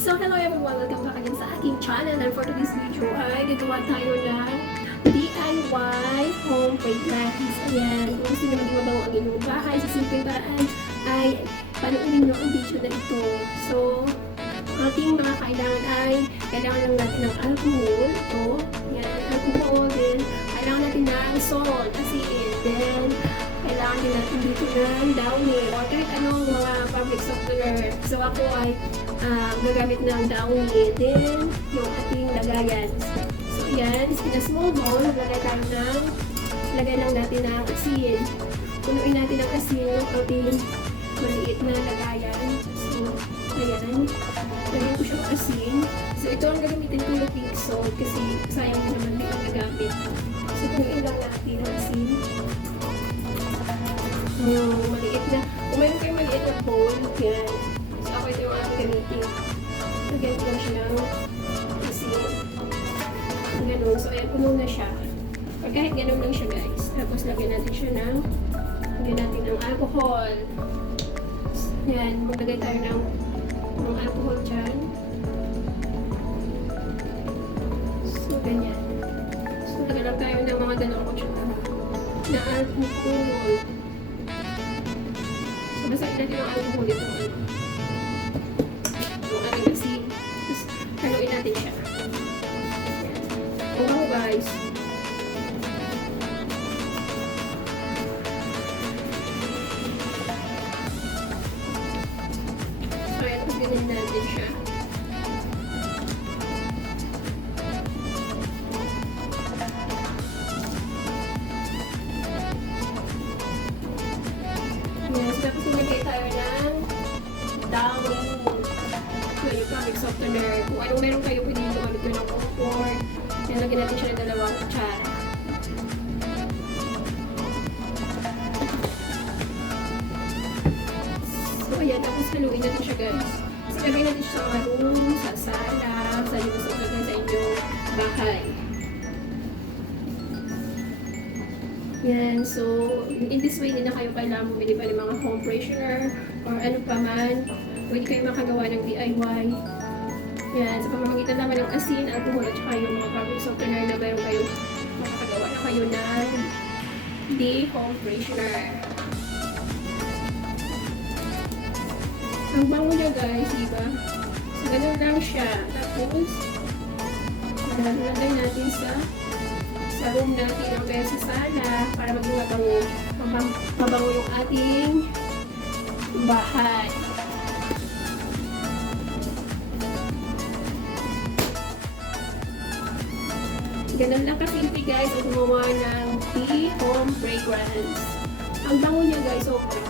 So, hello everyone! Welcome back again sa aking channel. And for today's video ay gagawa tayo ng DIY home fragrance. Ayan, kung gusto nyo maging mabango ang inyong bahay sa simpleng paraan ay panoorin nyo ang video na ito. So, ating mga kailangan ay kailangan lang natin ng alcohol. Ito, yan, alcohol. Then, kailangan natin ng salt, asin. Then, kailangan din natin dito ng downy or kahit anong mga fabric softener. So, ako ay gagamit ng downy. Then, yung ating lagayan. So, yan. In a small bowl, lagay lang natin ng asin. Punuin natin ng asin yung ating maliit na lagayan. So, ayan. Lagyan ko siyang asin. So, ito ang gagamitin ko yung pink salt kasi sayang na naman din ang nagamit. So, punuin lang natin ang asin. Yung maliit na, kung mayroon kayong maliit na bowl, yan. So, ako ito yung aking gamitin. Lagyan ko lang siya ng asin. Ganun. So, ayan, puno na siya. Or kahit ganun lang siya, guys. Tapos, lagyan natin siya ng alcohol. Yan, maglagay tayo ng alcohol dyan. So, ganyan. So, lagyan lang tayo ng mga dalawang kutsara na alcohol. So, basahin natin yung alcohol ito. Yung ating asin. Tapos, haluin natin siya. Yan. Kung ako, guys. So, ayan, pagdanin natin siya. Yes, tapos nilagay tayo ng downy. So, yung fabric softener. Kung anong meron kayo, pwede yung gumamit ko ng comfort. Nilagyan natin siya ng 2 kutsara. So, ayan. Tapos haluin natin siya, guys. Kasi lagay natin siya sa room, sa sala, sa libas sa inyong bahay. Yan, so, in this way, hindi na kayo kailangan bumili pa ng mga home freshener or ano pa man. Pwede kayo makagawa ng DIY. Yan, sa pamamagitan naman ng asin, alcohol, at saka yung mga fabric softener na meron kayo, makakagawa na kayo ng home freshener. Ang bango niya, guys, diba? So, ganun lang siya. Tapos, lalagay natin sa room natin o kaya sa sala para maging mabango yung ating bahay. Ganun lang kasimple, guys, ang gumawa ng home fragrance. Ang bango niya, guys, sobra.